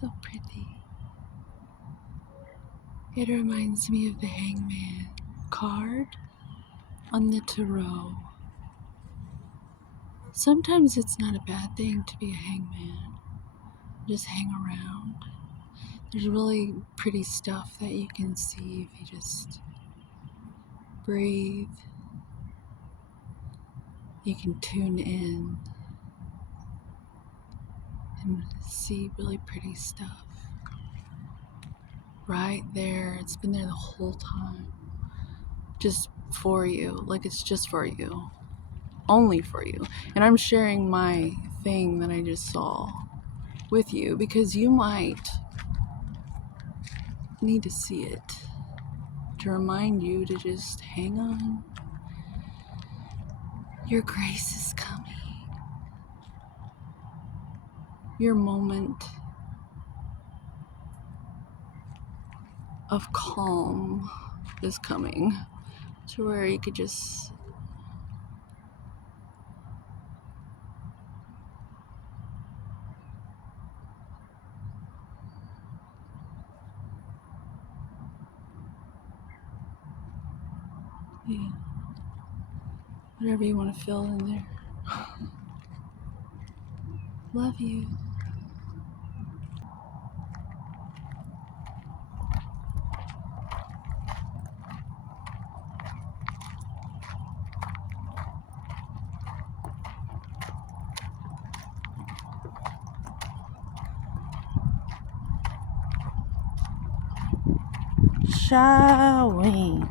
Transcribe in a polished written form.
So pretty. It reminds me of the Hangman card on the tarot. Sometimes it's not a bad thing to be a hangman. Just hang around. There's really pretty stuff that you can see if you just breathe. You can tune in and see really pretty stuff. Right there. It's been there the whole time. Just for you. Like it's just for you. Only for you. And I'm sharing my thing that I just saw with you because you might need to see it to remind you to just hang on. Your grace is coming. Your moment of calm is coming to where you could just yeah, whatever you want to feel in there. Love you. Showing.